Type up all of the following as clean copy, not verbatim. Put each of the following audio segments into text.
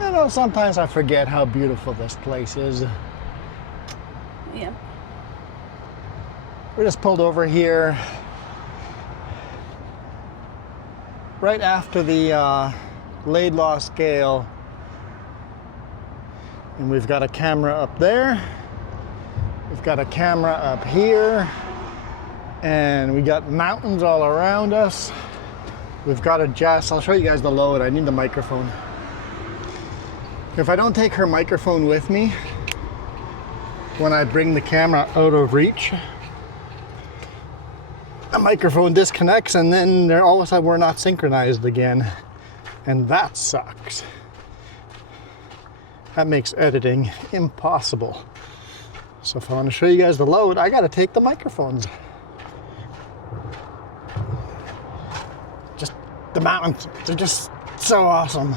You know, sometimes I forget how beautiful this place is. Yeah. We just pulled over here right after the Laidlaw scale, and we've got a camera up there, we've got a camera up here, and we got mountains all around us. We've got a Jess. I'll show you guys the load. I need the microphone. If I don't take her microphone with me when I bring the camera out of reach, the microphone disconnects, and then all of a sudden we're not synchronized again, and that sucks. That makes editing impossible. So if I want to show you guys the load, I got to take the microphones. Just the mountains, they're just so awesome.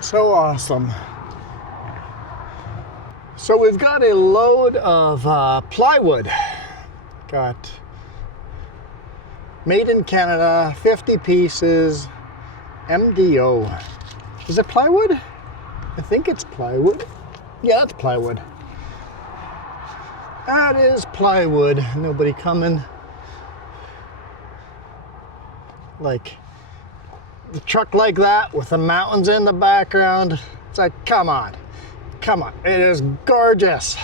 So awesome. So we've got a load of plywood. Got made in Canada, 50 pieces, MDO. Is it plywood? I think it's plywood. Yeah, it's plywood. That is plywood. Nobody coming. Like the truck like that with the mountains in the background. It's like, come on. Come on. It is gorgeous.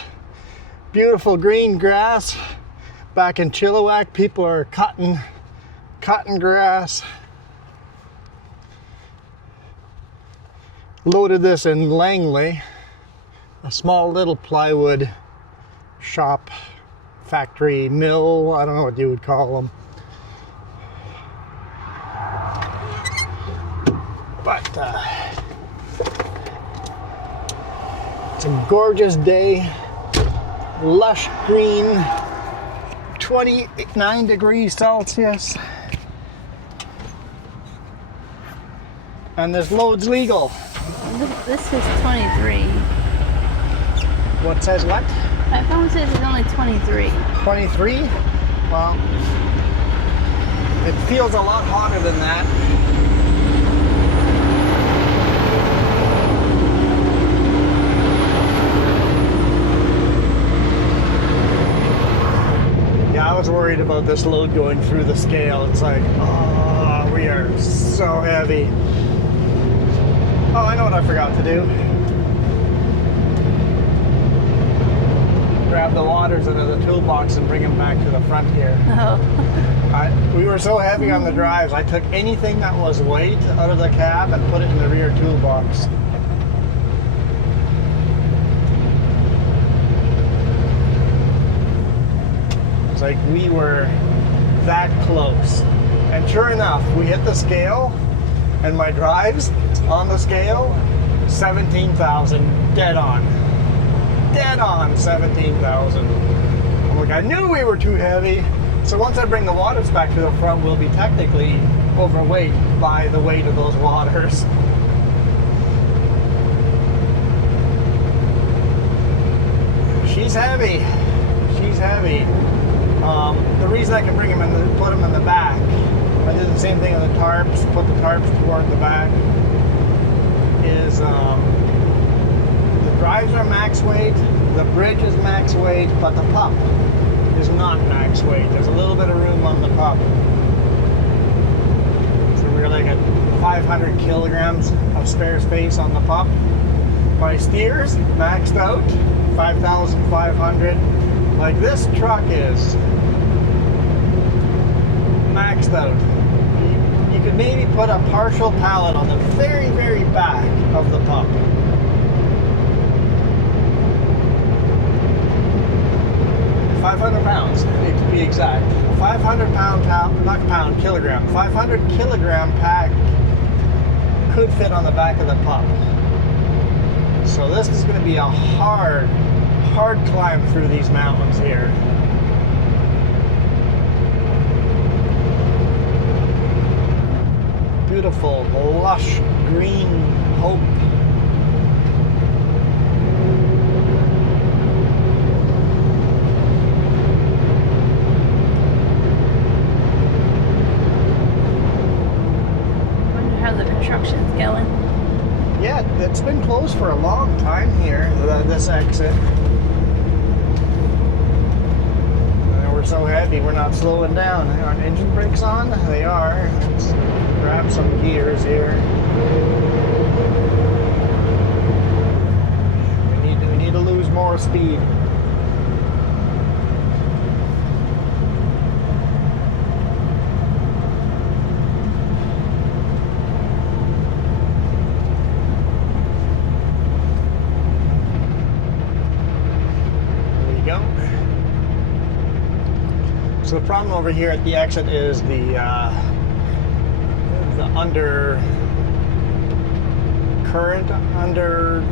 Beautiful green grass. Back in Chilliwack, people are cutting grass. Loaded this in Langley, a small little plywood shop, factory, mill, I don't know what you would call them. But it's a gorgeous day, lush green, 29 degrees Celsius, and this load's legal. This is 23. What says what? My phone says it's only 23. 23? Well, it feels a lot hotter than that. Yeah, I was worried about this load going through the scale. It's like, oh, we are so heavy. Oh, I know what I forgot to do. Grab the waters out of the toolbox and bring them back to the front here. Oh. We were so heavy on the drives, I took anything that was weight out of the cab and put it in the rear toolbox. It's like we were that close. And sure enough, we hit the scale, and my drives on the scale, 17,000, dead on. Dead on 17,000. I'm like, I knew we were too heavy. So once I bring the waters back to the front, we'll be technically overweight by the weight of those waters. She's heavy. She's heavy. The reason I can bring them in, put them in the back. I did the same thing on the tarps, put the tarps toward the back, is the drives are max weight, the bridge is max weight, but the pup is not max weight. There's a little bit of room on the pup. So we're like at 500 kilograms of spare space on the pup. My steers maxed out, 5,500. Like this truck is maxed out. You could maybe put a partial pallet on the very, very back of the pup. £500, to be exact. 500 kilogram 500 kilogram pack could fit on the back of the pup. So this is going to be a hard climb through these mountains here. Beautiful, lush green hope. Wonder how the construction's going. Yeah, it's been closed for a long time here, this exit. We're so heavy, we're not slowing down. Are engine brakes on? They are. Let's grab some gears here. We need to lose more speed. So the problem over here at the exit is the undercurrent, I don't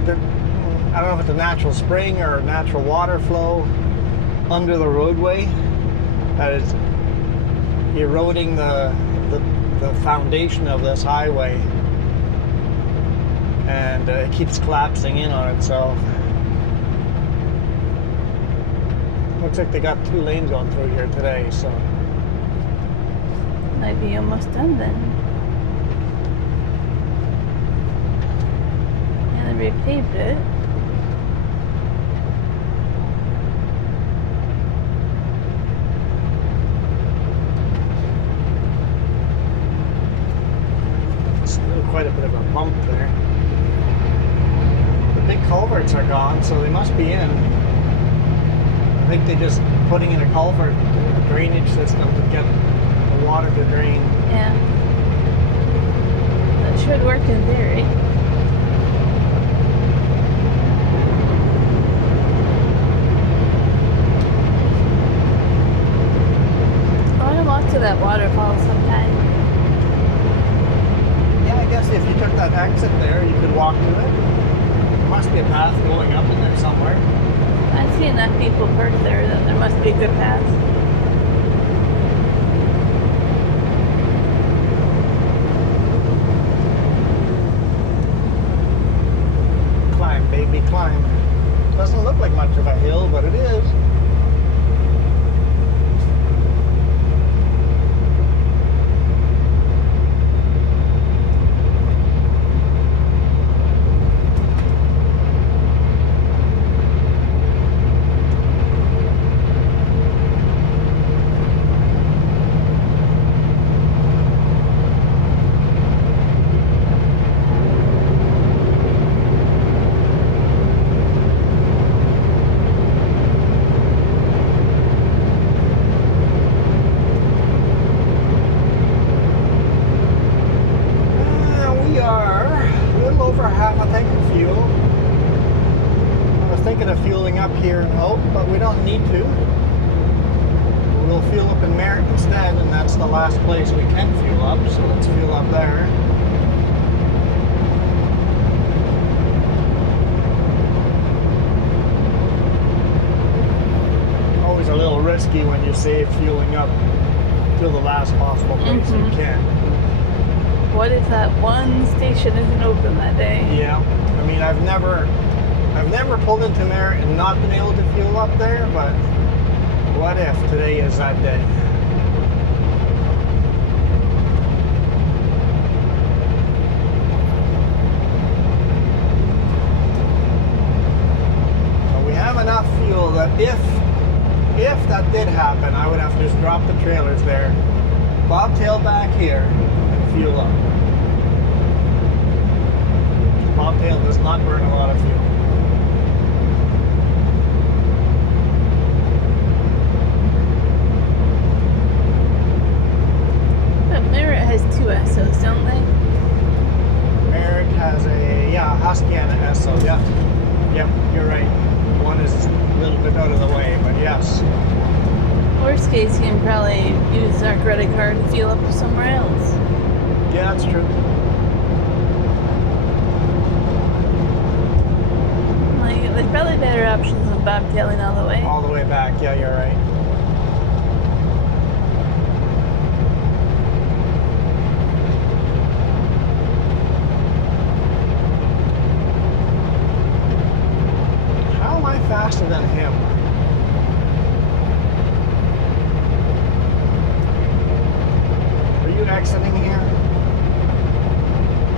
know if it's a natural spring or natural water flow under the roadway that is eroding the foundation of this highway, and it keeps collapsing in on itself. Looks like they got 2 lanes going through here today, so. Might be almost done then. Yeah, they repaved it. Still quite a bit of a bump there. The big culverts are gone, so they must be in. I think they're just putting in a culvert, a drainage system to get the water to drain. Yeah. That should work in theory. I want to walk to that waterfall sometime. Yeah, I guess if you took that exit there, you could walk to it. There must be a path going up in there somewhere. I see enough people parked there that there must be a good path. Climb, baby, climb. Doesn't look like much of a hill, but it is. Here in Hope, but we don't need to. We'll fuel up in Merritt instead, and that's the last place we can fuel up, so let's fuel up there. Always a little risky when you save fueling up to the last possible place you can. What if that one station isn't open that day? Yeah, I mean, I've never pulled into Merritt and not been able to fuel up there, but what if today is that day? But we have enough fuel that if that did happen, I would have to just drop the trailers there, bobtail back here, and fuel up. Bobtail does not burn a lot of fuel. Merritt has 2 Essos, don't they? Merritt has a, Husqvarna Esso, yeah. Yep, you're right. One is a little bit out of the way, but yes. Worst case, you can probably use our credit card to fuel up somewhere else. Yeah, that's true. Like, there's probably better options than bobtailing all the way. All the way back, yeah, you're right. Faster than him. Are you exiting here?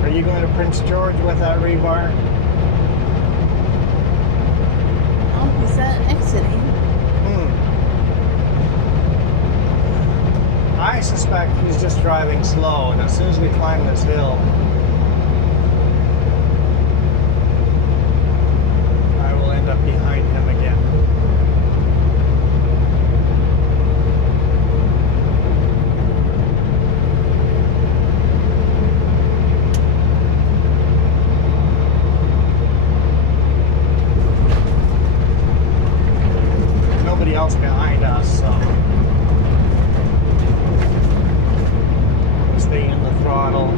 Are you going to Prince George with that rebar. Oh, is that exiting? I suspect he's just driving slow, and as soon as we climb this hill, I will end up behind him again. Nobody else behind us, so stay in the throttle.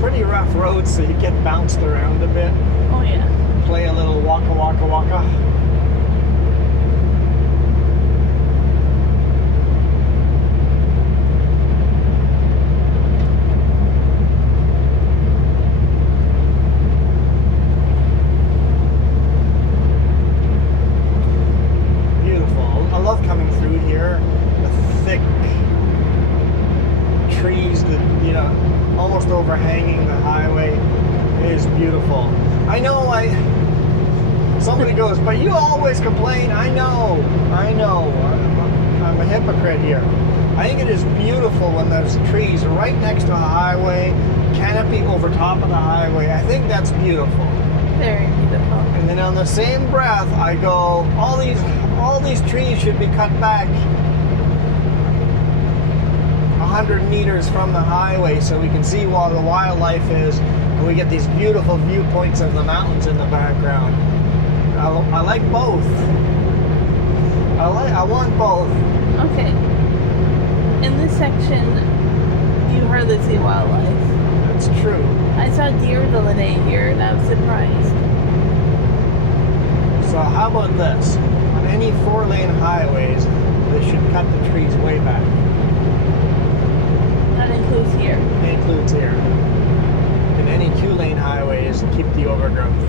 Pretty rough road, so you get bounced around a bit. Oh yeah. Play a little waka waka waka. Almost overhanging the highway. It is beautiful. I know somebody goes, but you always complain. I know. I'm a hypocrite here. I think it is beautiful when there's trees right next to the highway, canopy over top of the highway. I think that's beautiful. Very beautiful. And then on the same breath, I go, all these trees should be cut back 100 meters from the highway so we can see what the wildlife is, and we get these beautiful viewpoints of the mountains in the background. I like both. I want both. Okay. In this section, you hardly see wildlife. That's true. I saw deer the other day here, and I was surprised. So how about this? On any 4-lane highways, they should cut the trees way back. That includes here. It includes here. And any 2-lane highways, keep the overgrowth.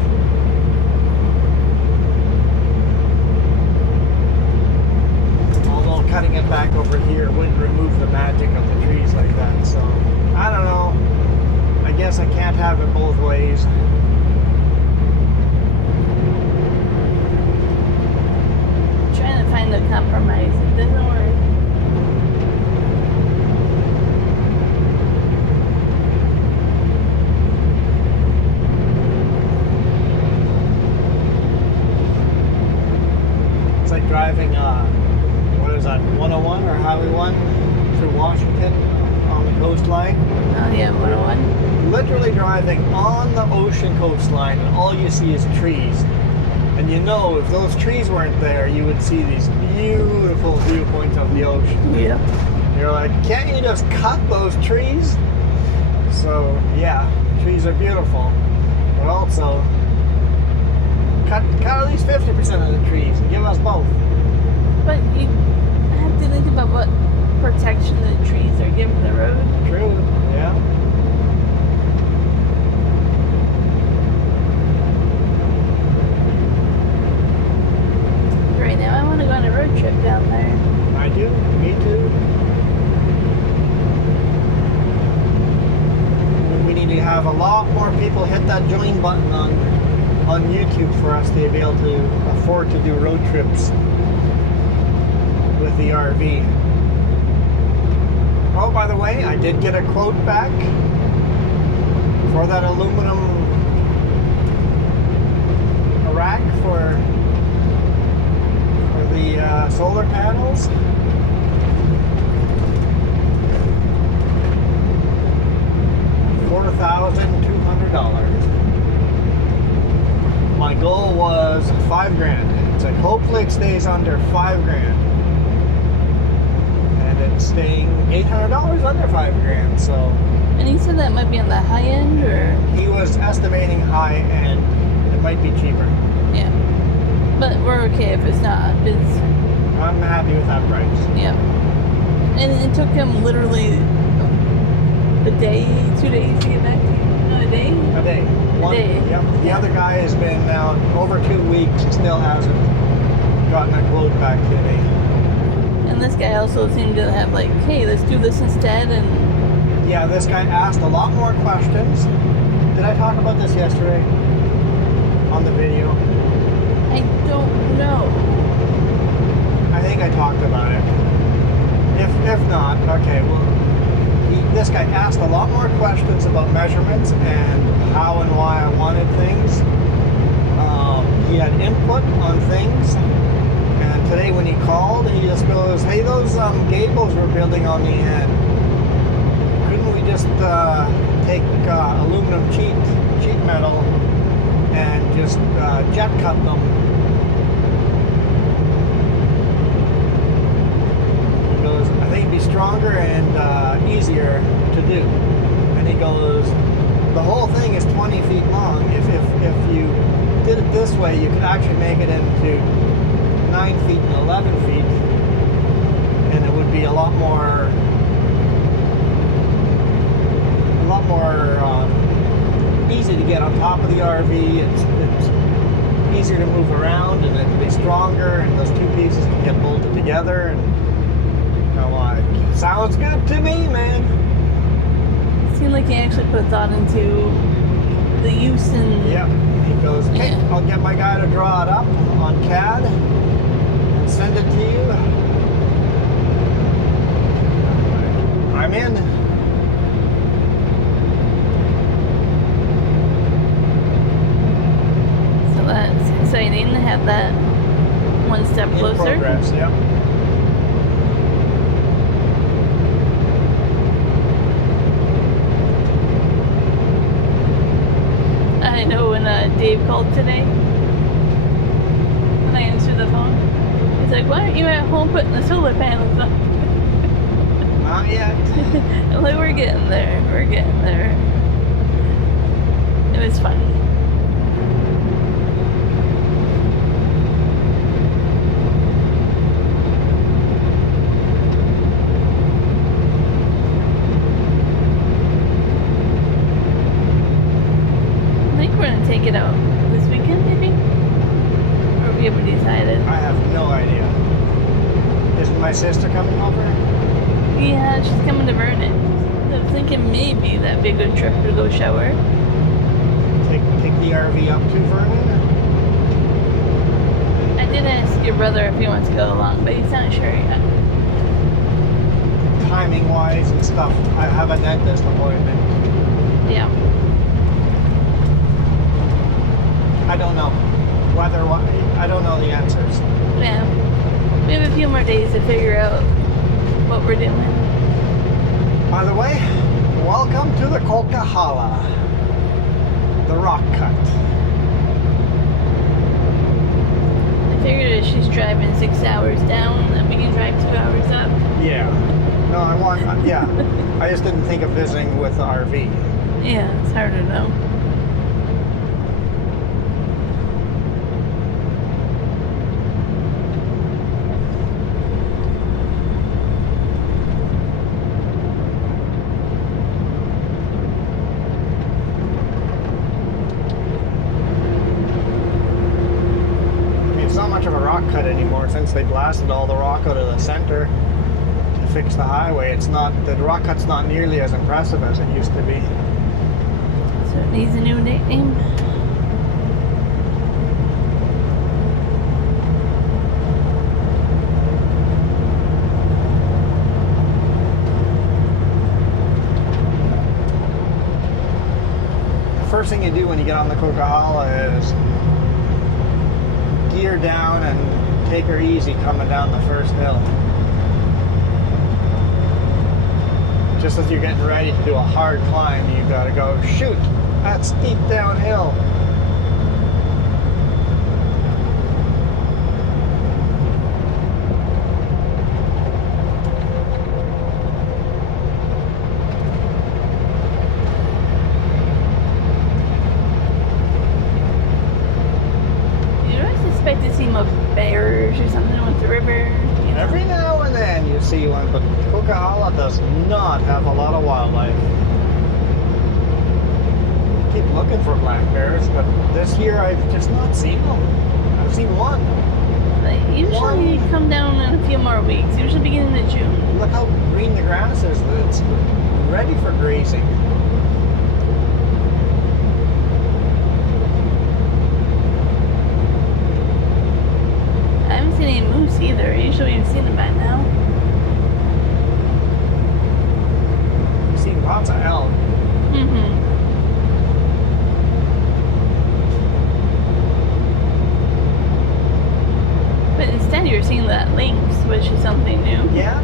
Although cutting it back over here wouldn't remove the magic of the trees like that. So, I don't know. I guess I can't have it both ways. I'm trying to find the compromise. It doesn't work. Driving, what is that, 101 or Highway 1 through Washington on the coastline. Oh yeah, 101. Literally driving on the ocean coastline, and all you see is trees. And you know, if those trees weren't there, you would see these beautiful viewpoints of the ocean. Yeah. You're like, can't you just cut those trees? So yeah, trees are beautiful, but also cut at least 50% of the trees and give us both. But you have to think about what protection the trees are giving the road. True, yeah. Right now, I want to go on a road trip down there. I do, me too. We need to have a lot more people hit that join button on YouTube for us to be able to afford to do road trips with the RV. Oh, by the way, I did get a quote back for that aluminum rack for the solar panels. $4,200. My goal was $5,000. It's like, hopefully it stays under $5,000. And it's staying $800 under $5,000. So. And he said that might be on the high end, or? He was estimating high end. It might be cheaper. Yeah. But we're okay if it's not. I'm happy with that price. Yeah. And it took him literally a day, 2 days to get back to you. No, a day? A day. A day. Yep. The other guy has been now over 2 weeks and still hasn't gotten a quote back to me. And this guy also seemed to have like, hey, let's do this instead. And Yeah, this guy asked a lot more questions. Did I talk about this yesterday on the video? I don't know. I think I talked about it. If not, okay, well, this guy asked a lot more questions about measurements and how and why I wanted things. He had input on things. And today when he called, he just goes, hey, those gables we're building on the end, couldn't we just take aluminum sheet metal and just jet cut them? He goes, I think it'd be stronger and easier to do. And he goes, the whole thing is 20 feet long. If you did it this way, you could actually make it into 9 feet and 11 feet, and it would be a lot more easy to get on top of the RV. It's easier to move around, and it'll be stronger, and those two pieces can get bolted together. And I'm like, sounds good to me, man. It seemed like he actually put thought into the use and Yep. He goes, okay, Yeah. I'll get my guy to draw it up on CAD and send it to you. I'm in. so that's exciting to have that one step In closer. progress, yep. I know when Dave called today, when I answered the phone, he's like, why aren't you at home putting the solar panels up? Not yet. I'm like, we're getting there. We're getting there. It was funny. I think we're going to take it out this weekend, maybe? Or we haven't decided. I have no idea. Isn't my sister coming over? Yeah, she's coming to Vernon. So I'm thinking maybe that'd be a good trip to go shower. Take the RV up to Vernon? I did ask your brother if he wants to go along, but he's not sure yet. Timing wise and stuff. I have a dentist appointment. Yeah. I don't know. I don't know the answers. Yeah. We have a few more days to figure out what we're doing. By the way, welcome to the Coquihalla, the rock cut. I figured if she's driving 6 hours down, then we can drive 2 hours up. Yeah. No, yeah. I just didn't think of visiting with the RV. Yeah, it's harder though. It's not much of a rock cut anymore since they blasted all the rock out of the center to fix the highway. The rock cut's not nearly as impressive as it used to be. So it needs a new nickname. The first thing you do when you get on the Coquihalla is gear down and take her easy coming down the first hill. Just as you're getting ready to do a hard climb, you gotta go, shoot, that's steep downhill. You don't expect to see more bears or something with the river. You know? Every now and then you see one, but Coquihalla does not have a lot of wildlife. Keep looking for black bears, but this year I've just not seen them. I've seen one. They usually come down in a few more weeks, usually beginning of June. Look how green the grass is. It's ready for grazing. I haven't seen any moose either. Usually we've seen them by now. I've seen lots of elk. Mm-hmm. But instead you're seeing that lynx, which is something new. Yeah,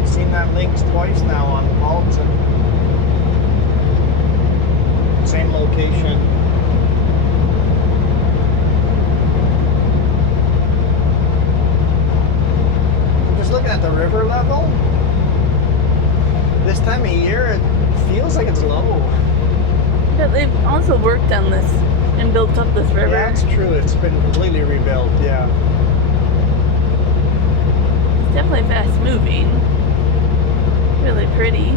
I've seen that lynx twice now on Alton. Same location. I'm just looking at the river level. This time of year, it feels like it's low. But they've also worked on this and built up this river. Yeah, it's true. It's been completely rebuilt, yeah. It's definitely fast moving. Really pretty.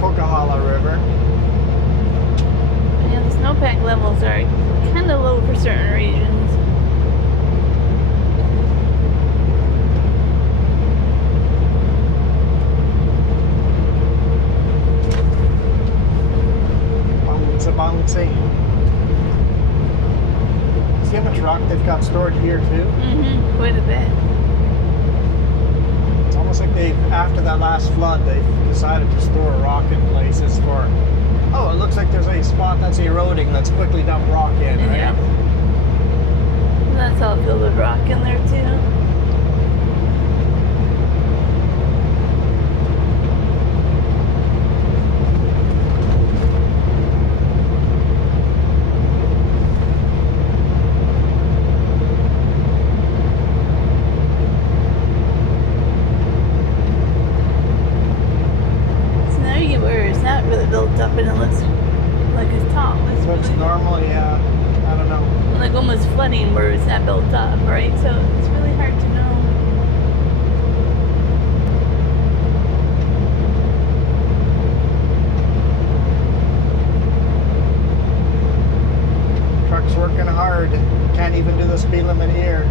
Coquihalla River. Yeah, the snowpack levels are kind of low for certain regions. Bouncy. See how much rock they've got stored here too? Mm-hmm, quite a bit. It's almost like after that last flood, they've decided to store rock in places for, oh, it looks like there's a spot that's eroding, let's quickly dump rock in, right? Yeah. And that's all filled with rock in there too. Built up and it looks like it's tall. It looks really, normal, yeah. I don't know. like almost flooding where it's not built up, right? So it's really hard to know. Truck's working hard. Can't even do the speed limit here.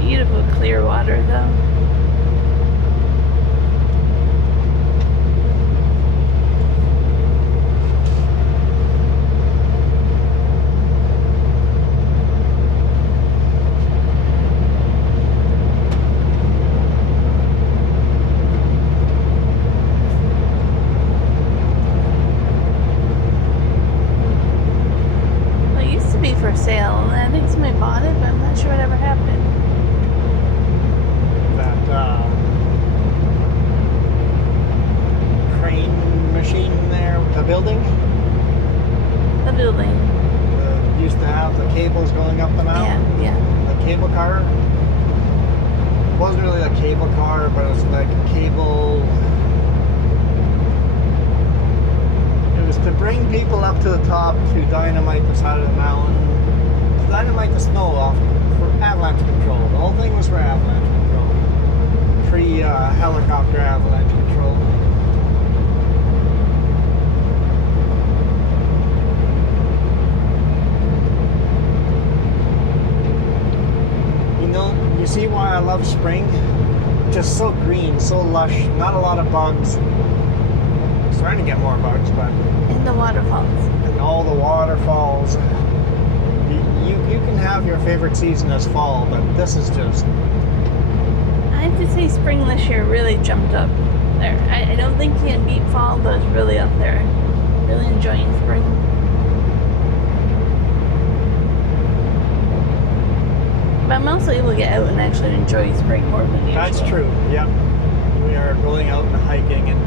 Beautiful clear water though. Well, it used to be for sale, and I think somebody bought it, but I'm not sure what ever happened. Crane machine there with the building. The building. Used to have the cables going up the mountain. Yeah, yeah. The cable car. It wasn't really a cable car, but it was like a cable. It was to bring people up to the top to dynamite the side of the mountain, to dynamite the snow off for avalanche control. The whole thing was for avalanche control. Pre-helicopter avalanche control. You see why I love spring? Just so green, so lush, not a lot of bugs. I'm starting to get more bugs, but... And the waterfalls. And all the waterfalls. You can have your favorite season as fall, but this is just... I have to say spring this year really jumped up there. I don't think you can beat fall, but it's really up there. Really enjoying spring. But I'm also able to get out and actually enjoy spring more than usual. That's true, yeah. We are going out and hiking and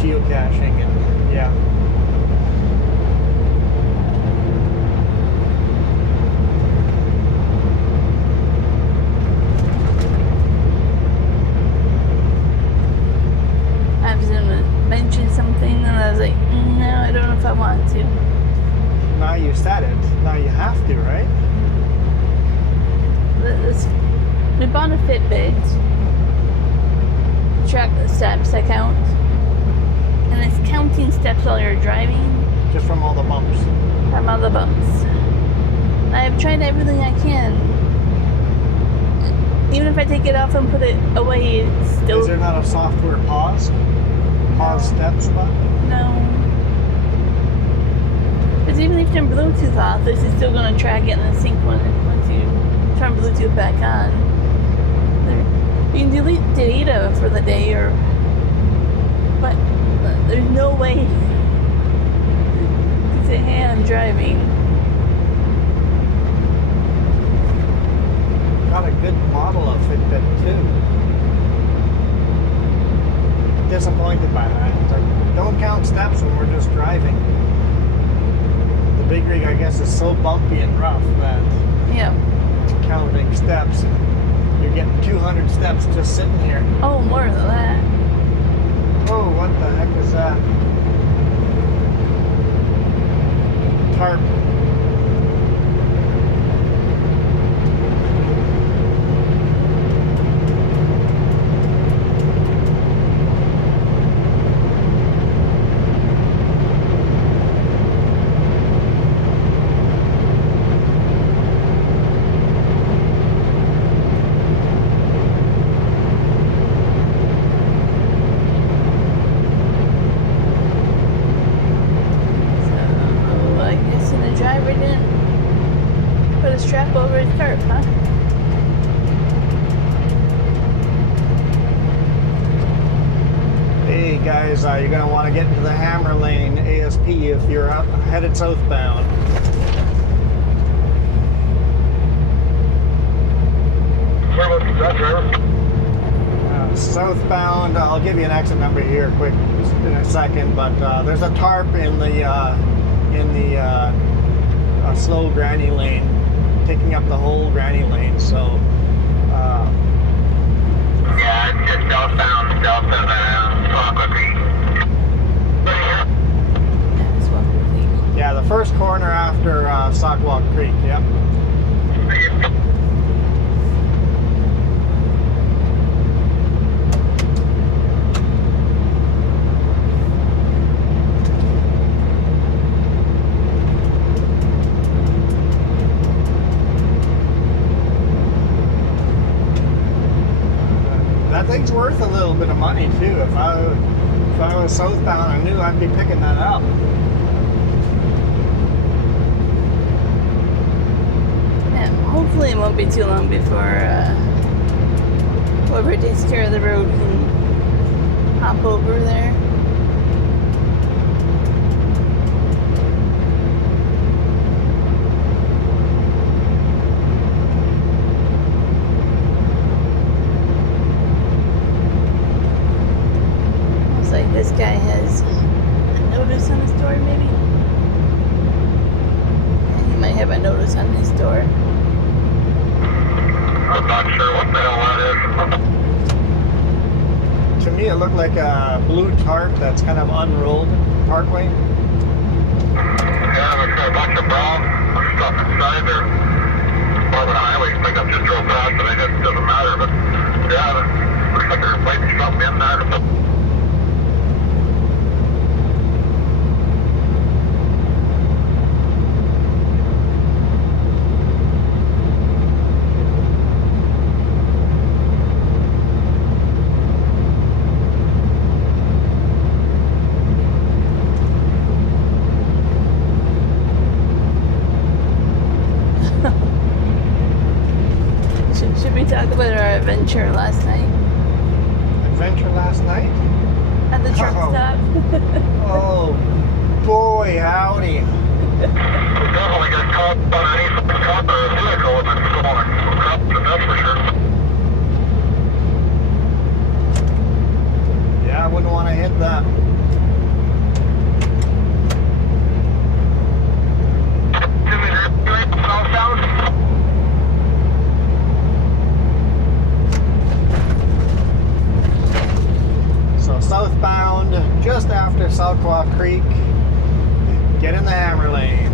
geocaching and, yeah. I was going to mention something and I was like, no, I don't know if I want to. Now you said it. Now you have to, right? We bought a Fitbit to track the steps I count. And it's counting steps while you're driving just from all the bumps. from all the bumps. I've tried everything I can. Even if I take it off and put it away, it's still... Is there not a software pause? Pause steps button? No. Because even if you turn Bluetooth off, this is still going to track it and sync once you turn Bluetooth back on. You can delete data for the day, but there's no way to say, hey, I'm driving. Got a good model of Fitbit too. Disappointed by that. It's like, don't count steps when we're just driving. The big rig, I guess, is so bumpy and rough that Yeah. counting steps, you're getting 200 steps just sitting here. Oh, more than that. Oh, what the heck is that? Tarp. Strap over his tarp, huh? Hey guys, you're going to want to get into the Hammer Lane ASP if you're headed southbound. Southbound, I'll give you an exit number here quick in a second, but there's a tarp in the slow granny lane, taking up the whole granny lane, so yeah, it's just southbound, yeah, the first corner after Sockawak Creek, yep. That thing's worth a little bit of money too. If I was southbound, I knew I'd be picking that up. Yeah, hopefully it won't be too long before whoever takes care of the road can hop over there. This guy has a notice on his door, maybe? Yeah, he might have a notice on his door. I'm not sure what the hell that is. To me, it looked like a blue tarp that's kind of unrolled parkway. Yeah, there's a bunch of brown stuff inside there. Part of the highway pickup just drove past, but it doesn't matter. But yeah, looks like there's might be something in there. Should we talk about our adventure last night Adventure last night? at the truck Oh. stop? Oh, boy, howdy. We definitely got caught underneath the top of the vehicle and it's going up, that's for sure. Yeah, I wouldn't want to hit that. Southbound? So southbound, just after Sockawak Creek, get in the Hammer Lane.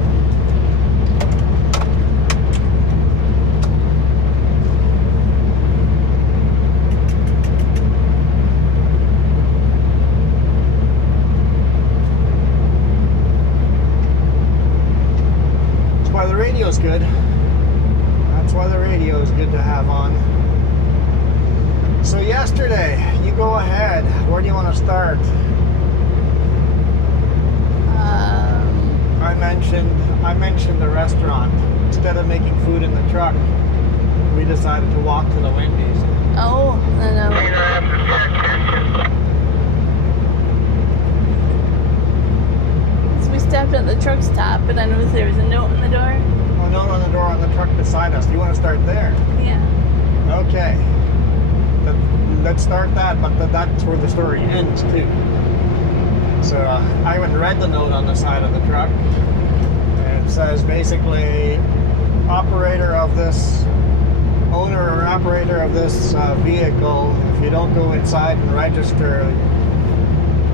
That's why the radio is good to have on. So yesterday, you go ahead. Where do you want to start? I mentioned the restaurant. Instead of making food in the truck, we decided to walk to the Wendy's. Oh, no. So we stopped at the truck stop, and I noticed there was a note on the door. A note on the door on the truck beside us. You want to start there? Yeah. Okay. Let's start that, but that's where the story ends too. So I went and read the note on the side of the truck. And it says basically, owner or operator of this vehicle, if you don't go inside and register,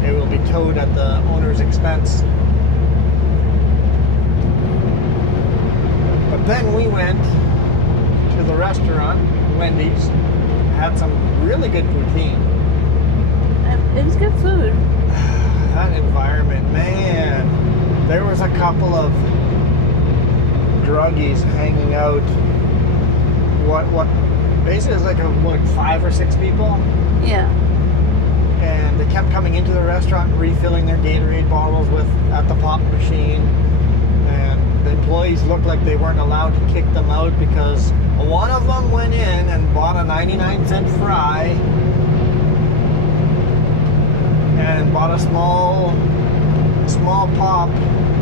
it will be towed at the owner's expense. But then we went to the restaurant, Wendy's, had some really good poutine. It was good food. That environment, man. There was a couple of druggies hanging out. What basically is like 5 or 6 people. Yeah. And they kept coming into the restaurant and refilling their Gatorade bottles at the pop machine. And the employees looked like they weren't allowed to kick them out because one of them went in and bought a 99-cent fry and bought a small pop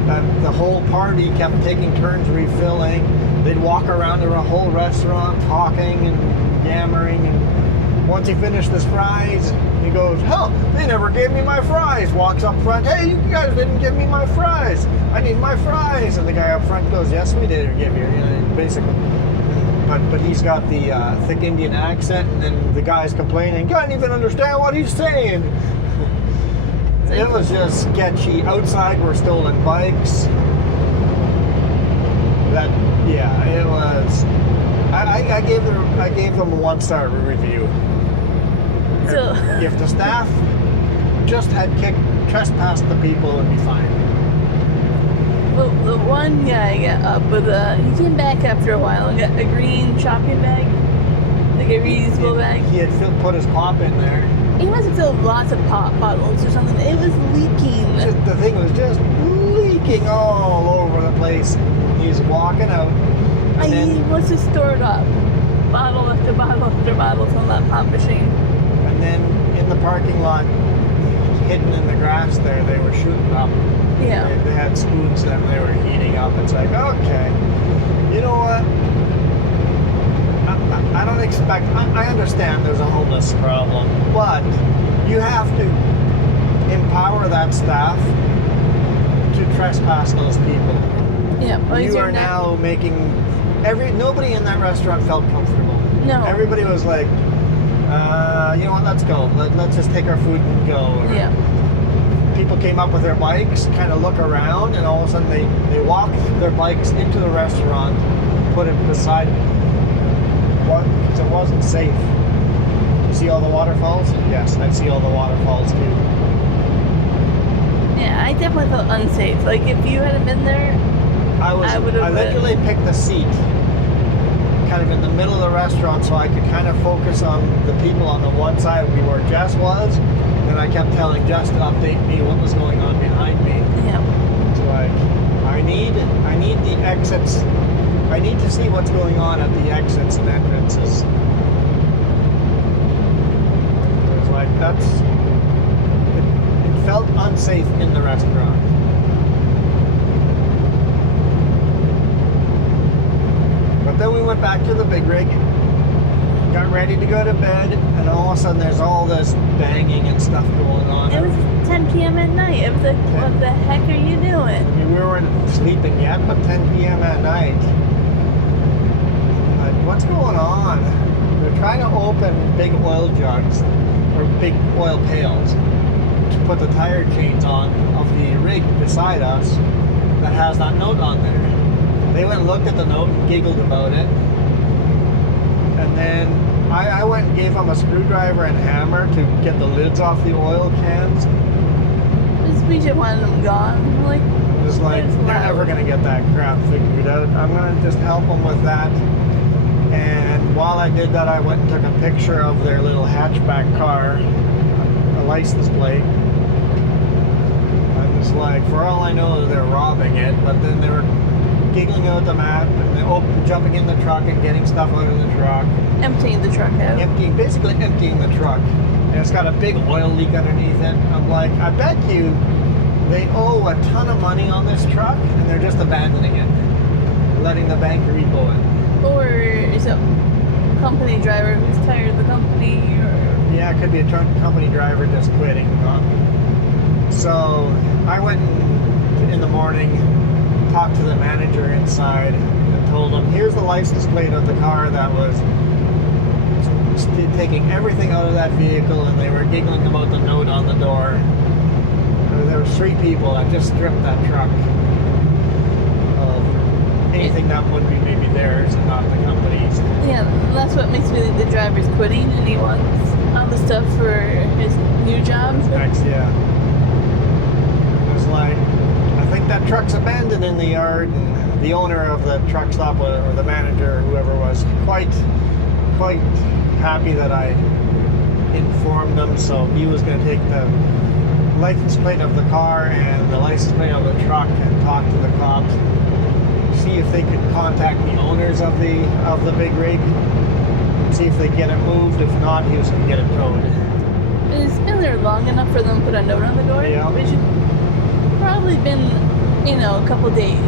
that the whole party kept taking turns refilling. They'd walk around the whole restaurant talking and yammering, and once he finished his fries, he goes, "Hell, they never gave me my fries." Walks up front, "Hey, you guys didn't give me my fries. I need my fries." And the guy up front goes, "Yes, we did give you." Basically. But he's got the thick Indian accent, and then the guy's complaining, "Can't even understand what he's saying." It was just sketchy. Outside were stolen bikes. It was. I gave them a 1-star review. So If the staff just had trespassed the people, it'd be fine. well, the one guy got up with he came back after a while and got a green shopping bag, like a reusable bag. He had put his pop in there. He must have filled lots of pop bottles or something. It was leaking. The thing was just leaking all over the place. He's walking out. And He must have stored up bottle after bottle after bottle from that pop machine. And then in the parking lot, hidden in the grass there, they were shooting up. Yeah. They had spoons that they were heating up. It's like, okay, you know what? I don't expect, I understand there's a homeless problem, but you have to empower that staff to trespass those people. Yeah. Well, You are now making, nobody in that restaurant felt comfortable. No. Everybody was like, you know what, let's go. Let's just take our food and go. Or Yeah. people came up with their bikes, kind of look around, and all of a sudden they walked their bikes into the restaurant, put it beside because it wasn't safe. You see all the waterfalls? Yes, I see all the waterfalls too. Yeah, I definitely felt unsafe. Like if you hadn't been there, I would've I literally picked a seat kind of in the middle of the restaurant so I could kind of focus on the people on the one side where Jess was, and I kept telling Jess to update me what was going on behind me. yeah. It's like I need the exits. I need to see what's going on at the exits and entrances. It's like it felt unsafe in the restaurant. But then we went back to the big rig, got ready to go to bed, and all of a sudden there's all this banging and stuff going on. It was 10 p.m. at night. It was like, what the heck are you doing? I mean, we weren't sleeping yet, but 10 p.m. at night. Like, what's going on? They're trying to open big oil jugs or big oil pails to put the tire chains on of the rig beside us that has that note on there. They went and looked at the note and giggled about it. And then I went and gave them a screwdriver and hammer to get the lids off the oil cans. We just wanted them gone. Like, It was like, It's they're loud. never going to get that crap figured out. I'm going to just help them with that. And while I did that, I went and took a picture of their little hatchback car, a license plate. I was like, for all I know, they're robbing it, but then they were giggling out the map and jumping in the truck and getting stuff out of the truck. Emptying the truck out. Basically emptying the truck. And it's got a big oil leak underneath it. I'm like, I bet you they owe a ton of money on this truck and they're just abandoning it, letting the bank repo it. Or is it a company driver who's tired of the company? Or Yeah, it could be a company driver just quitting. So I went in the morning, talked to the manager inside, and told him, here's the license plate of the car that was taking everything out of that vehicle, and they were giggling about the note on the door. There were 3 people that just stripped that truck of anything that would be maybe theirs and not the company's. yeah, that's what makes me think the driver's quitting and he wants all the stuff for his new job. Next, yeah. It was like, I think that truck's abandoned in the yard, and the owner of the truck stop, or the manager, or whoever was, quite happy that I informed him. So he was going to take the license plate of the car and the license plate of the truck and talk to the cops, see if they could contact the owners of the big rig, see if they get it moved. If not, he was going to get it towed. It's been there long enough for them to put a note on the door. Yeah. It should probably been, a couple days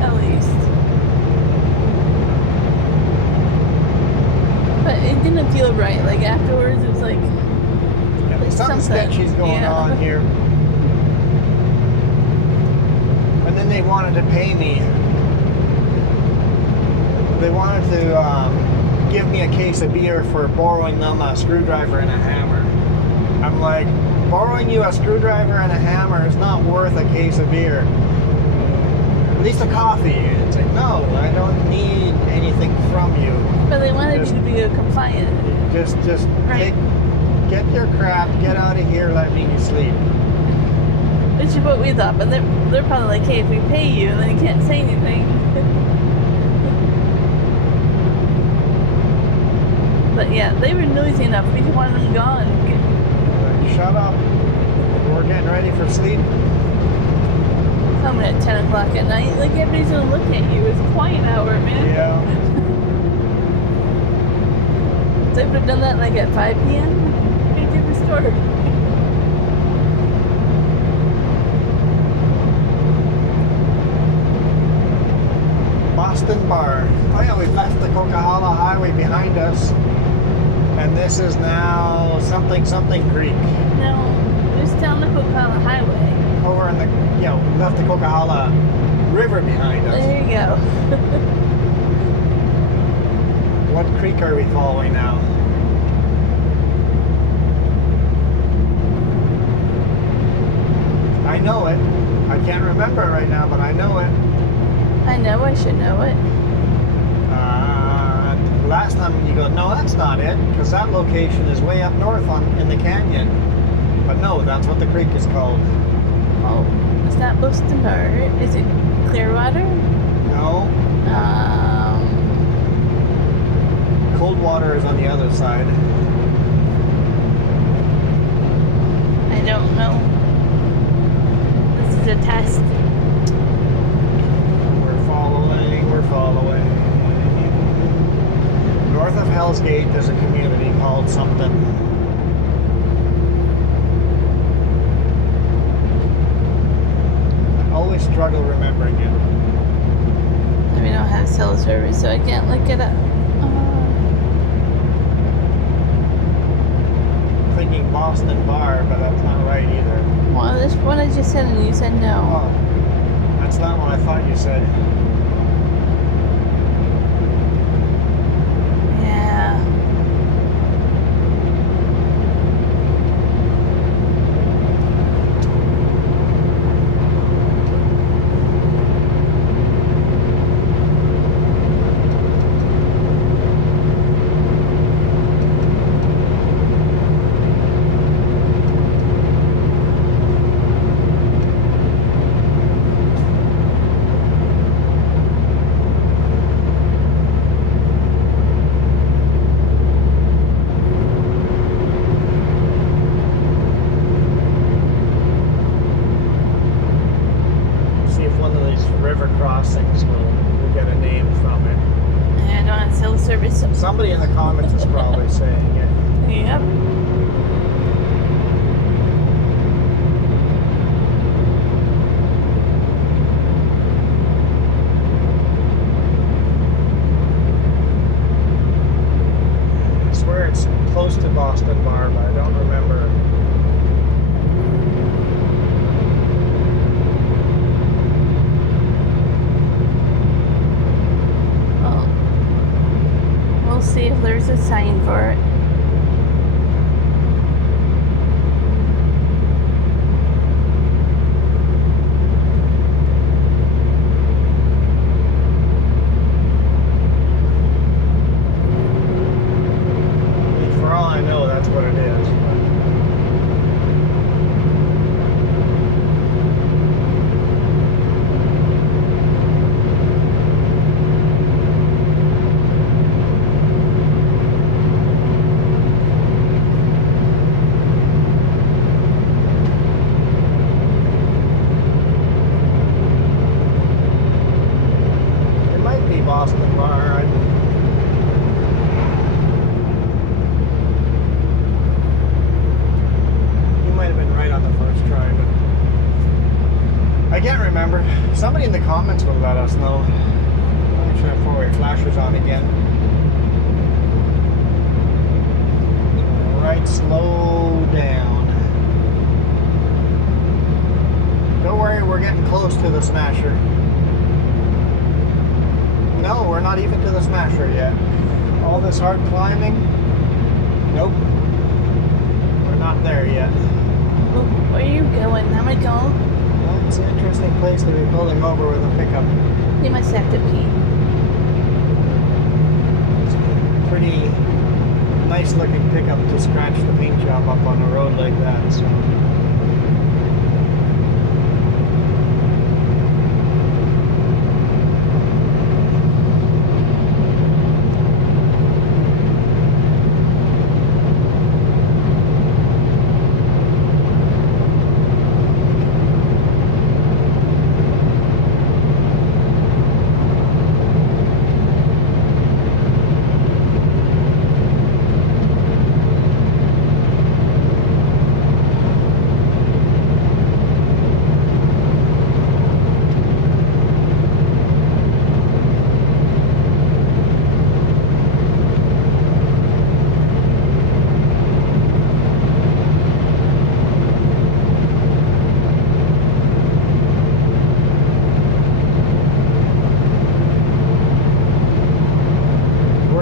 at least. But it didn't feel right. Like afterwards, it was like Something sketchy's going on here. And then they wanted to pay me. They wanted to give me a case of beer for borrowing them a screwdriver and a hammer. I'm like, borrowing you a screwdriver and a hammer is not worth a case of beer. At least a coffee. It's like, no, I don't need anything from you. But they wanted you to be compliant. Just Right. get your crap, get out of here, let me sleep. Which is what we thought, but they're probably like, hey, if we pay you, then you can't say anything. But yeah, they were noisy enough. We just wanted them gone. Shut up. We're getting ready for sleep. Coming at 10 o'clock at night, like everybody's gonna look at you. It's a quiet hour, man. Yeah. They would have done that like at 5 p.m. Pretty different story. Boston Bar. Oh yeah, we've left the Coquihalla Highway behind us. And this is now something Creek. No, just down the Coquihalla Highway. Over in the, we left the Coquihalla River behind us. There you go. What creek are we following now? I know it. I can't remember it right now, but I know it. I know I should know it. Last time you go, no, that's not it, because that location is way up north in the canyon. But no, that's what the creek is called. Oh, is that Boston Bar? Is it Clearwater? No. Cold water is on the other side. I don't know. This is a test. We're following. North of Hell's Gate, there's a community called something. I always struggle remembering it. We don't have cell service, so I can't look it up. Thinking Boston Bar, but that's not right either. Well, this one I just said, and you said no. Oh, that's not what I thought you said. Yeah. service. Somebody in the comments is probably saying it. Yep. I swear it's close to Boston Bar, but I don't remember. Well, we'll see if there's a sign for it. For all I know, that's what it is. It might be Boston Bar. You might have been right on the first try, but I can't remember. Somebody in the comments will let us know. Make sure that four-way flasher's on again. Right, slow down. Don't worry, we're getting close to the smasher. No, we're not even to the smasher yet. All this hard climbing? Nope. We're not there yet. Well, where are you going? How am I going? Well, it's an interesting place to be pulling over with a pickup. You must have to pee. It's a pretty nice looking pickup to scratch the paint job up on a road like that. So.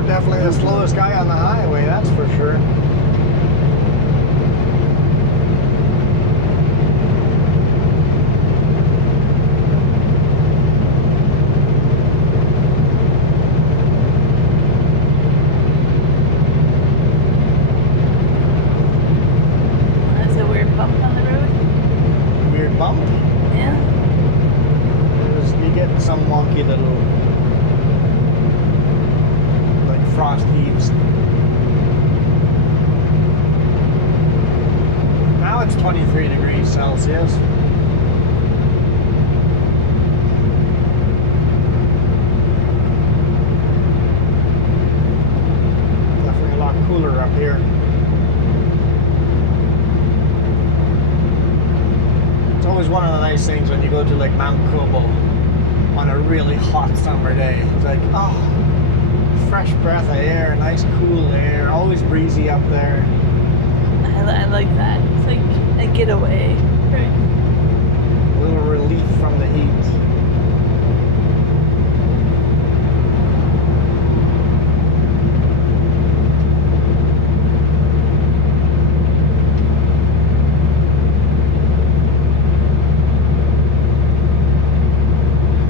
Definitely the slowest guy on the highway, that's for sure. That's a weird bump on the road. Weird bump. Yeah. You get some wonky little frost heaves. Now it's 23 degrees Celsius. Definitely a lot cooler up here. It's always one of the nice things when you go to like Mount Kobo on a really hot summer day. It's like, oh, fresh breath of air, nice cool air, always breezy up there. I like that. It's like a getaway. Right. A little relief from the heat.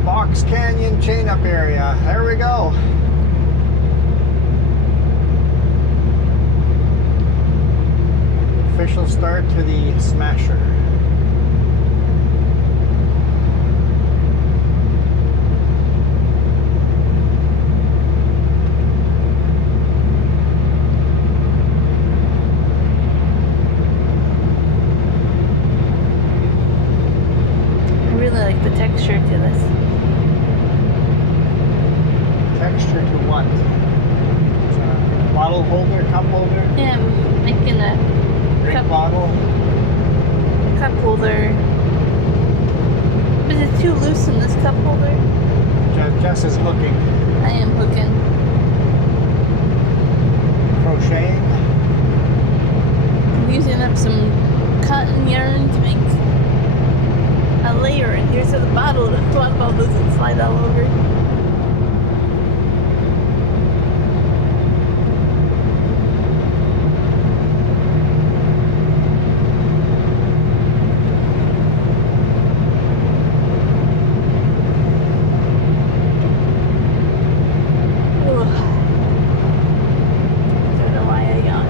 Box Canyon chain up area. There we go. Official start to the smasher. I really like the texture to this. Texture to what? bottle holder, cup holder, Yeah, I'm making a drink cup, bottle. cup holder. But it's too loose in this cup holder. Jess is hooking, I am hooking. crocheting. I'm using up some cotton yarn to make a layer, and here's the bottle. The bottle doesn't slide all over. Don't know why I yawned.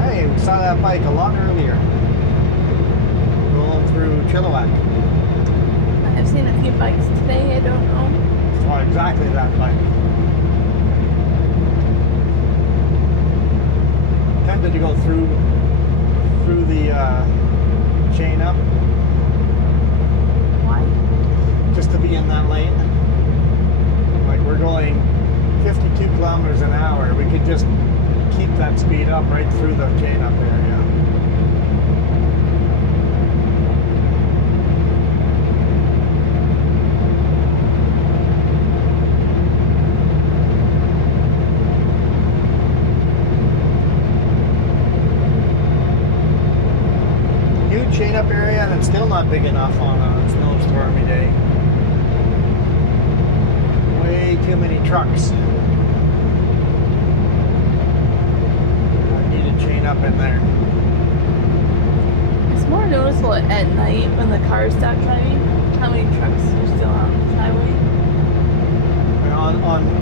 Hey, we saw that bike a lot earlier. Rolling through Chilliwack. I've seen a few bikes today. I don't know. Well, exactly that bike. Tempted to go through the chain up Why? just to be in that lane. Like we're going 52 kilometers an hour. We could just keep that speed up right through the chain up area. Huge chain up area, and it's still not big enough on a snowstormy day. Way too many trucks. I need a chain up in there. It's more noticeable at night when the cars stop driving. How many trucks are still on the highway?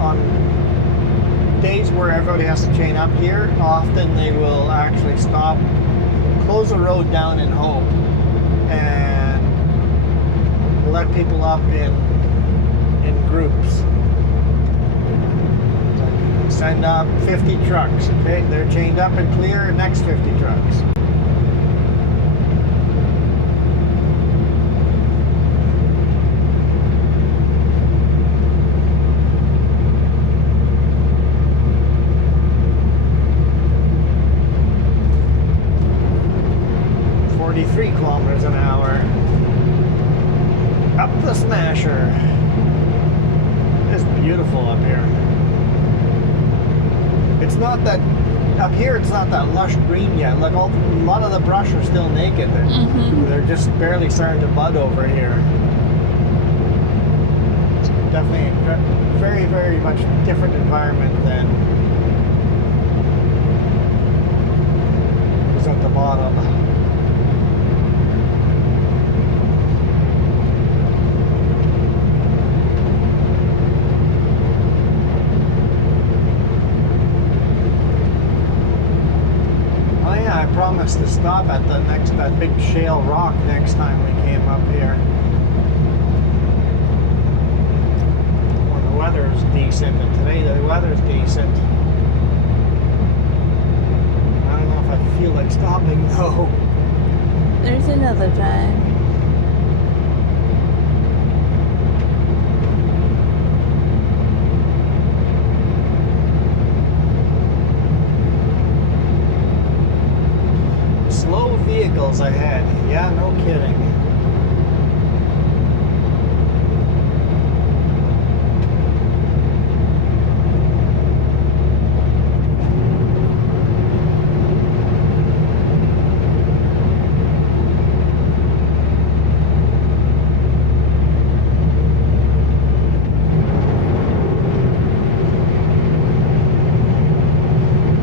On days where everybody has to chain up here, often they will actually stop, close the road down in Hope, and let people up in groups. Send up 50 trucks. Okay, they're chained up and clear. Next 50 trucks. Kilometers an hour up the Smasher. It's beautiful up here. It's not that up here. It's not that lush green yet. Look, a lot of the brush are still naked. They're just barely starting to bud over here. It's definitely a very, very much different environment than is at the bottom. I promised to stop at that big shale rock next time we came up here. When the weather's decent, and today the weather's decent. I don't know if I feel like stopping though. There's another time. Slow vehicles ahead. Yeah, no kidding.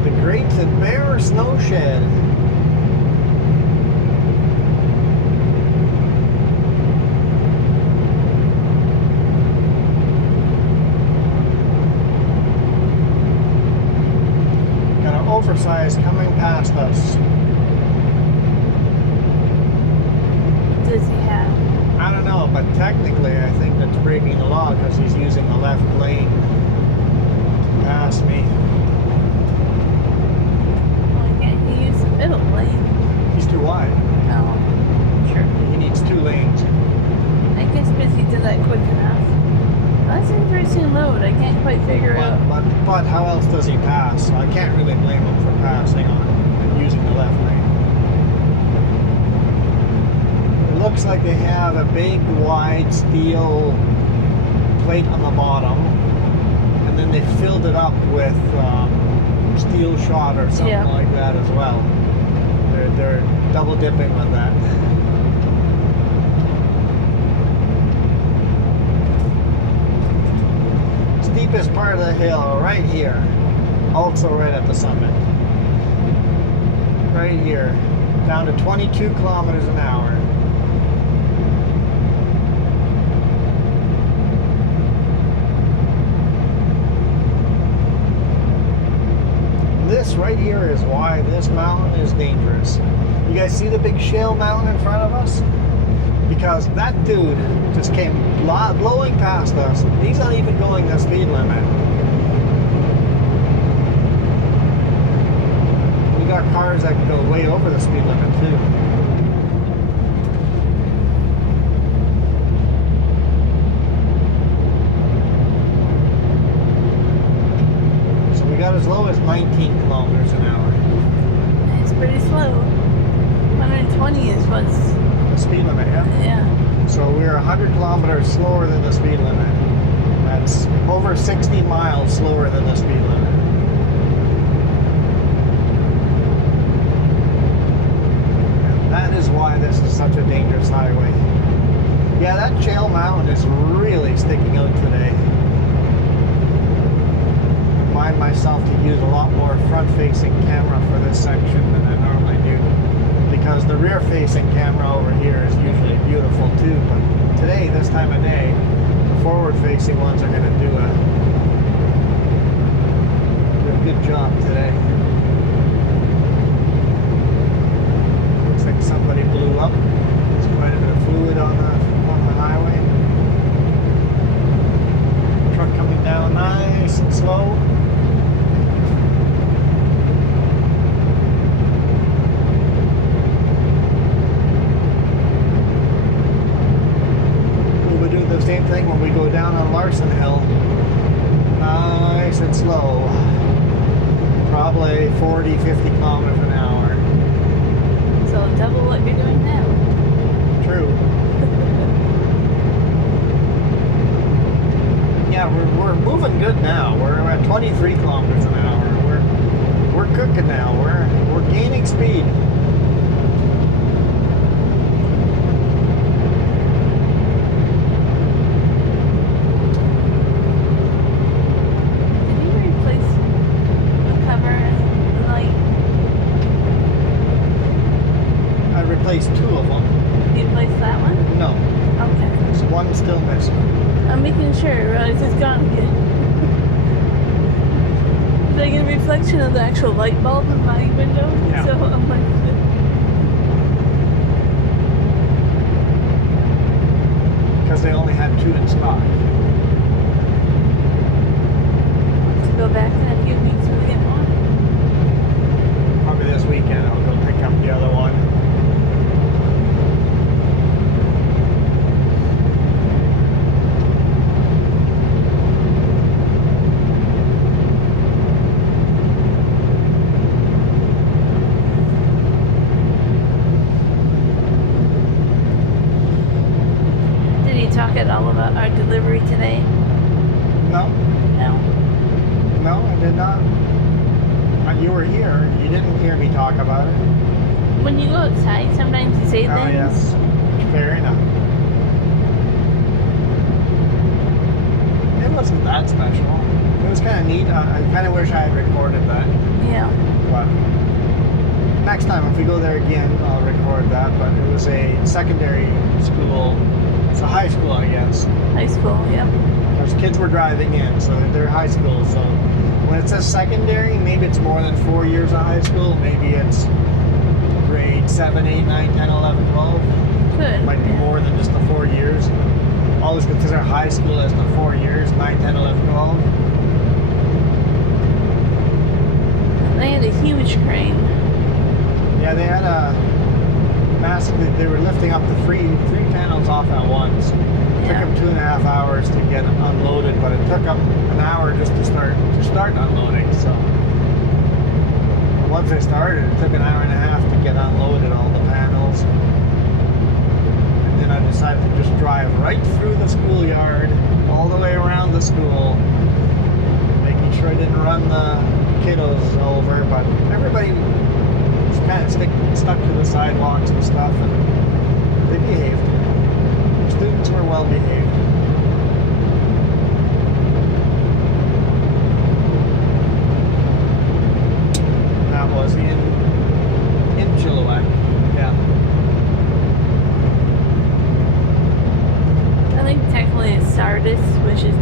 The Great Bear Snow Shed. Oversized coming past us. Does he have? I don't know, but technically I think that's breaking the law because he's using the left lane. past me. Why can't he use the middle lane? He's too wide. Oh, sure. He needs 2 lanes. I guess because he did that quick enough. That's an interesting load. I can't quite figure out. But how else does he pass? I can't really blame him for passing on and using the left lane. It looks like they have a big, wide steel plate on the bottom, and then they filled it up with steel shot or something like that as well. They're double dipping with that. Steepest part of the hill right here, also right at the summit. Right here, down to 22 kilometers an hour. This right here is why this mountain is dangerous. You guys see the big shale mountain in front of us? Because that dude just came blowing past us. He's not even going the speed limit. We got cars that can go way over the speed limit too. So we got as low as 19 kilometers an hour. It's pretty slow. 120 is what's. The speed limit, yeah? Yeah. So we're 100 kilometers slower than the speed limit. That's over 60 miles slower than the speed limit. And that is why this is such a dangerous highway. Yeah, that shale mountain is really sticking out today. I find myself to use a lot more front-facing camera for this section than I normally do. Because the rear-facing camera over here is usually beautiful too, but today, this time of day, the forward-facing ones are going to do a good job today. Looks like somebody blew up. There's quite a bit of fluid on the highway. Truck coming down nice and slow. The same thing when we go down on Larson Hill. Nice and slow. Probably 40, 50 kilometers an hour. So double what you're doing now. True. Yeah, we're moving good now. We're at 23 kilometers an hour. We're cooking now. We're gaining speed. Replaced 2 of them. You replaced that one? No. Okay. There's one still missing. I'm making sure. Realize it's gone again. Did I get a reflection of the actual light bulb in my window? Yeah. So I'm like, because they only had 2 in stock. to go back in a few weeks when we get one. Probably this weekend I'll go pick up the other one. Talk at all about our delivery today? No, No? no, I did not. You were here. You didn't hear me talk about it. When you go outside, sometimes you say Oh, things. yes. Fair enough. It wasn't that special. It was kind of neat. I kind of wish I had recorded that. Yeah. But next time, if we go there again, I'll record that. But it was a secondary school. It's a high school, I guess. High school, yep. Those kids were driving in, so they're high school. So when it says secondary, maybe it's more than 4 years of high school. Maybe it's grade 7, 8, 9, 10, 11, 12. Good. It might be more than just the 4 years. Always consider high school as the 4 years, 9, 10, 11, 12. They had a huge crane. Yeah, they had a massive. They were lifting up the three panels off at once. It took Yeah. them 2.5 hours to get unloaded, but it took them an hour just to start unloading. So once they started, it took an hour and a half to get unloaded all the panels. And then I decided to just drive right through the schoolyard, all the way around the school, making sure I didn't run the kiddos over. But everybody was kind of stuck to the sidewalks and stuff, and they behaved. Students were well behaved. That was in Chilliwack. Yeah. I think technically it's Sardis, which is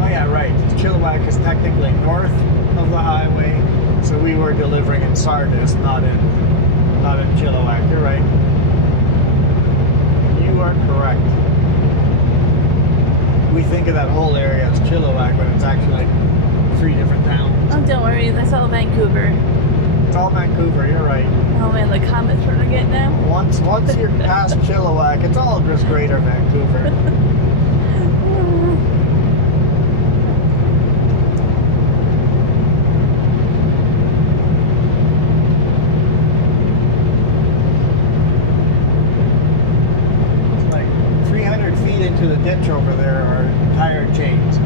Oh yeah, right. Chilliwack is technically north of the highway, so we were delivering in Sardis, not in Chilliwack. You're right. You are correct. We think of that whole area as Chilliwack, but it's actually like 3 different towns. oh, don't worry, that's all Vancouver. It's all Vancouver. You're right. Oh man, the comments we're gonna get now. Once you're past Chilliwack, it's all just Greater Vancouver. It's like 300 feet into the ditch over there are tire chains,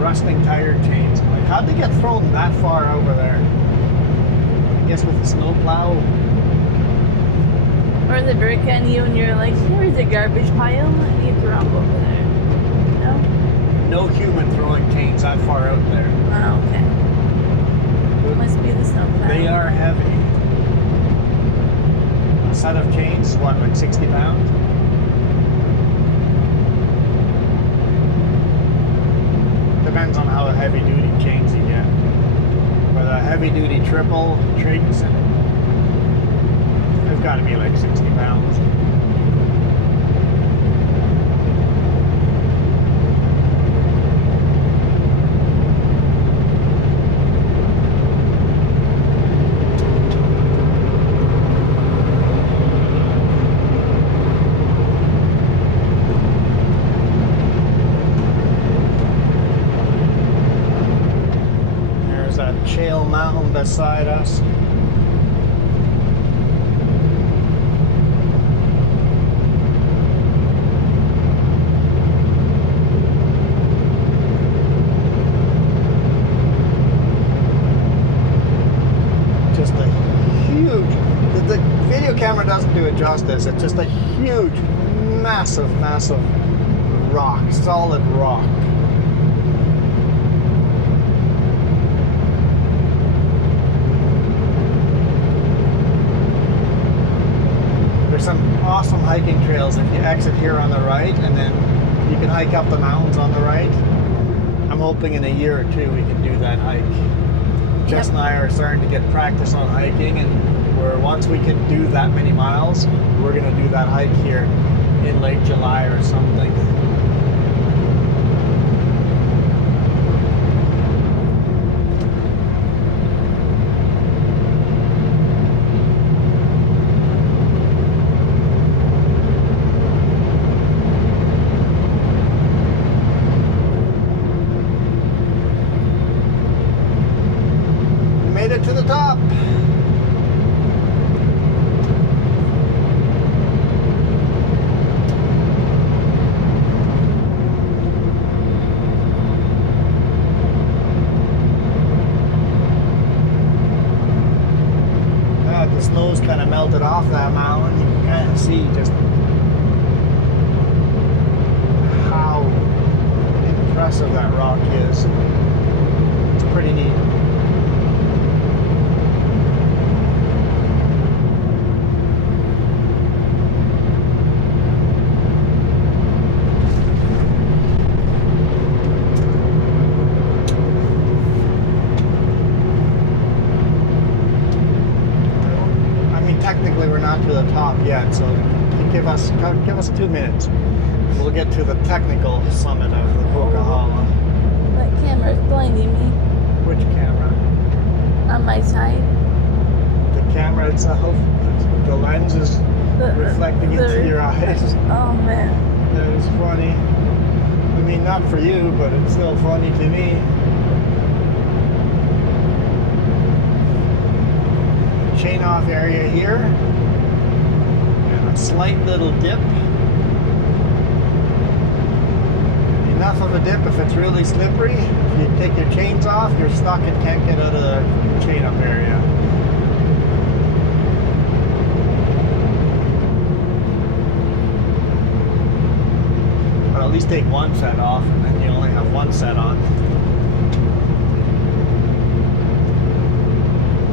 rusting tire chains. Like, how'd they get thrown that far over there? I guess with the snowplow. Or they break on you and you're like, here's a garbage pile and you throw them over there. No? No human throwing chains that far out there. Oh, okay. Must be the snowplow. They are heavy. A set of chains is what, like 60 pounds? Depends on how heavy duty chains you get. But a heavy duty triple trigs, they've got to be like 60 pounds. There's that shale mountain beside us. Just a huge, the video camera doesn't do it justice. It's just a huge, massive rock, solid rock. There's some awesome hiking trails if you exit here on the right, and then you can hike up the mountains on the right. I'm hoping in a year or 2 we can do that hike. Jess and I are starting to get practice on hiking, and once we can do that many miles, we're going to do that hike here in late July or something. Made it to the top. The snow's kind of melted off that mountain. You can kind of see just how impressive that rock is. It's pretty neat. Technically, we're not to the top yet, so give us 2 minutes. We'll get to the technical summit of the Coquihalla. That camera's blinding me. Which camera? On my side. The camera itself, the lens is reflecting into your eyes. Oh man. That is funny. I mean, not for you, but it's still funny to me. Chain off area here. And a slight little dip. Enough of a dip if it's really slippery. If you take your chains off, you're stuck and can't get out of the chain up area. But at least take one set off and then you only have one set on.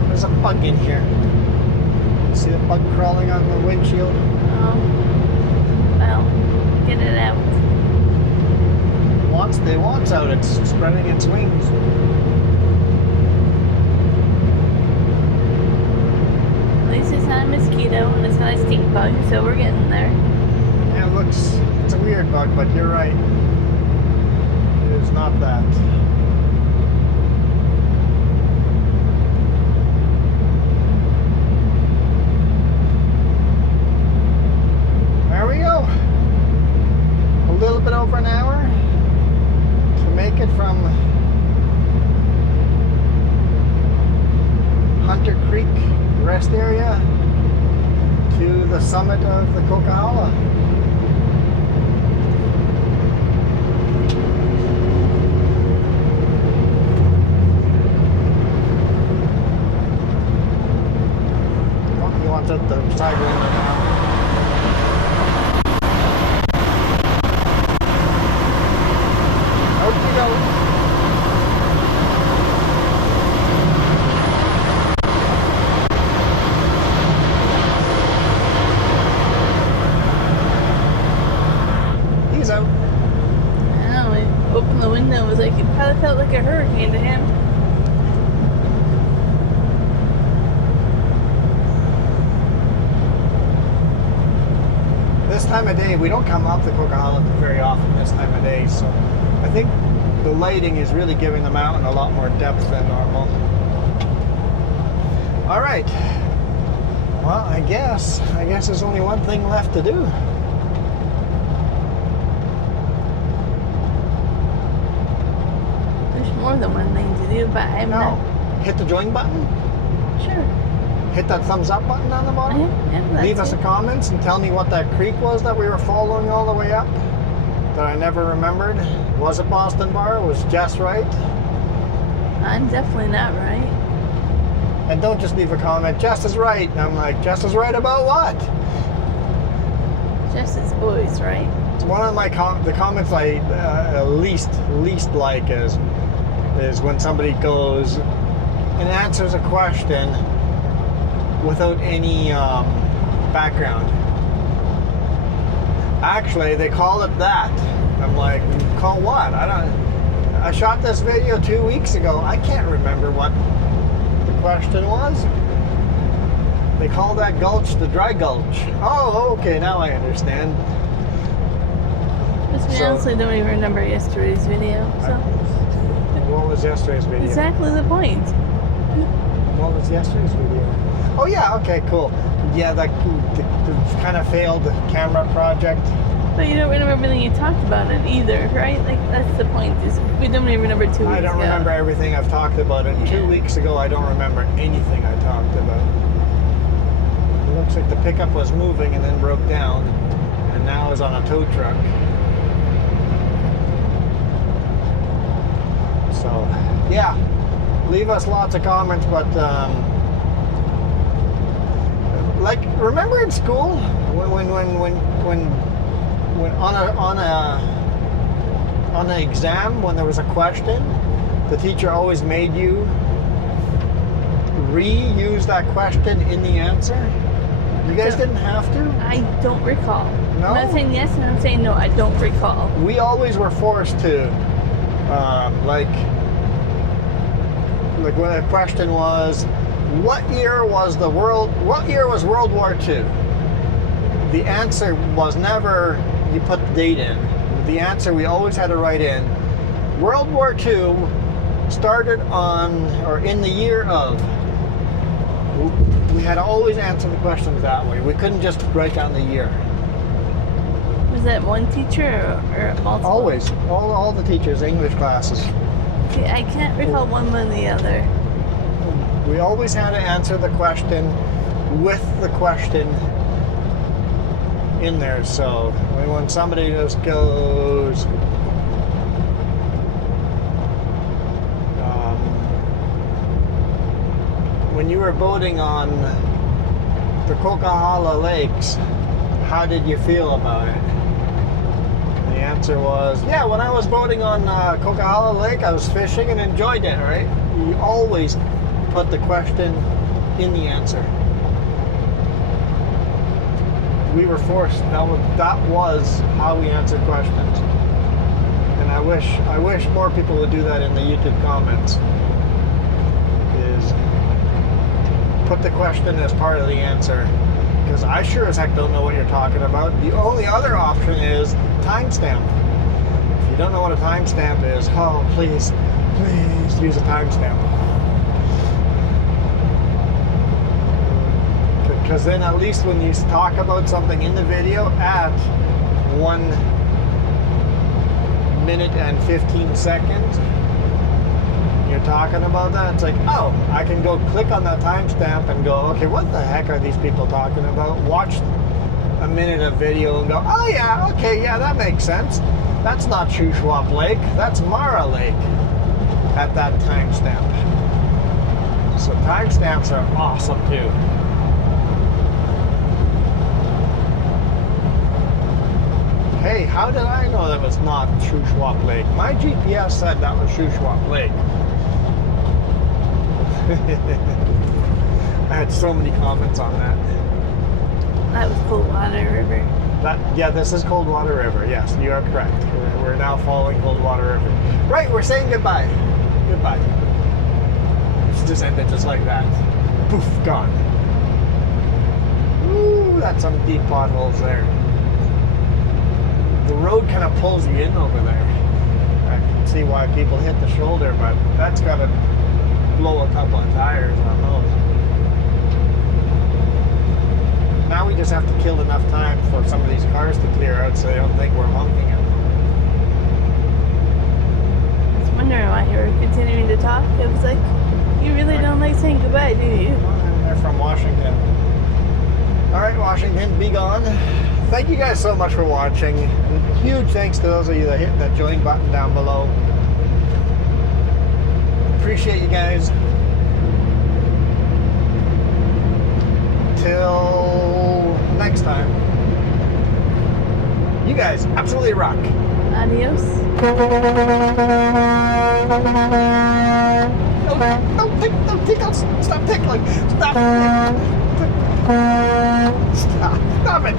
There's a bug in here. See the bug crawling on the windshield? Oh. Well, get it out. Once it wants out, it's spreading its wings. At least it's not a mosquito and it's not a stink bug, so we're getting there. Yeah, it's a weird bug, but you're right. It is not that. There we go. A little bit over an hour to make it from Hunter Creek rest area to the summit of the Coquihalla. Oh, he wants out the side window now. Out you go. He's out. I don't know, he opened the window and was like, it probably felt like a hurricane to him. This time of day, we don't come up the Coquihalla very often this time of day, so I think the lighting is really giving the mountain a lot more depth than normal. All right. Well, I guess there's only one thing left to do. There's more than one thing to do, but I'm No. not Hit the join button. sure. Hit that thumbs up button on the bottom. Yeah, that's Leave us it. a comments and tell me what that creek was that we were following all the way up that I never remembered. Was it Boston Bar? Was Jess right? I'm definitely not right. And don't just leave a comment, Jess is right. And I'm like, Jess is right about what? Just as boys, right? It's one of my the comments I least like is when somebody goes and answers a question without any background. Actually, they call it that. I'm like, call what? I shot this video 2 weeks ago. I can't remember what the question was. They call that gulch the dry gulch. Oh, okay, now I understand. Just So- honestly don't even remember yesterday's video, so What was yesterday's video? exactly the point. What was yesterday's video? Oh yeah, okay, cool. Yeah, the kind of failed camera project. But you don't remember everything you talked about it either, right? Like that's the point. Is we don't even remember 2 weeks ago. I don't remember everything I've talked about. And 2 weeks ago, I don't remember anything I talked about. It looks like the pickup was moving and then broke down, and now is on a tow truck. So, yeah, leave us lots of comments, but like, remember in school when on an exam when there was a question, the teacher always made you reuse that question in the answer? You guys didn't have to? I don't recall. No? I'm not saying yes, and I'm saying no. I don't recall. We always were forced to, like when the question was, what year was World War II? The answer was never, you put the date in. The answer we always had to write in, World War II started on, or in the year of, we had to always answer the questions that way. We couldn't just write down the year. Was that one teacher or multiple? Always, all the teachers, English classes. Okay, I can't recall one more than the other. We always had to answer the question with the question in there. So when somebody just goes, when you were boating on the Coquihalla lakes, how did you feel about it? And the answer was, yeah, when I was boating on Coquihalla Lake, I was fishing and enjoyed it, right? You always put the question in the answer. We were forced. That was how we answered questions. And I wish more people would do that in the YouTube comments. Is put the question as part of the answer. Because I sure as heck don't know what you're talking about. The only other option is timestamp. If you don't know what a timestamp is, oh, please use a timestamp. Because then at least when you talk about something in the video at 1 minute and 15 seconds, you're talking about that, it's like, oh, I can go click on that timestamp and go, okay, what the heck are these people talking about? Watch a minute of video and go, oh yeah, okay, yeah, that makes sense. That's not Shuswap Lake, that's Mara Lake at that timestamp. So timestamps are awesome too. Hey, how did I know that was not Shuswap Lake? My GPS said that was Shuswap Lake. I had so many comments on that. That was Coldwater River. Yeah, this is Coldwater River. Yes, you are correct. We're now following Coldwater River. Right, we're saying goodbye. Goodbye. It's just ended just like that. Poof, gone. Ooh, that's some deep potholes there. The road kind of pulls you in over there. I can see why people hit the shoulder, but that's got to blow a couple of tires on those. Now we just have to kill enough time for some of these cars to clear out so they don't think we're honking at them. I was wondering why you were continuing to talk. It was like, you really don't like saying goodbye, do you? They're from Washington. All right, Washington, be gone. Thank you guys so much for watching. And huge thanks to those of you that hit that join button down below. Appreciate you guys. Till next time. You guys absolutely rock. Adios. Don't tickle. Stop tickling. Stop it.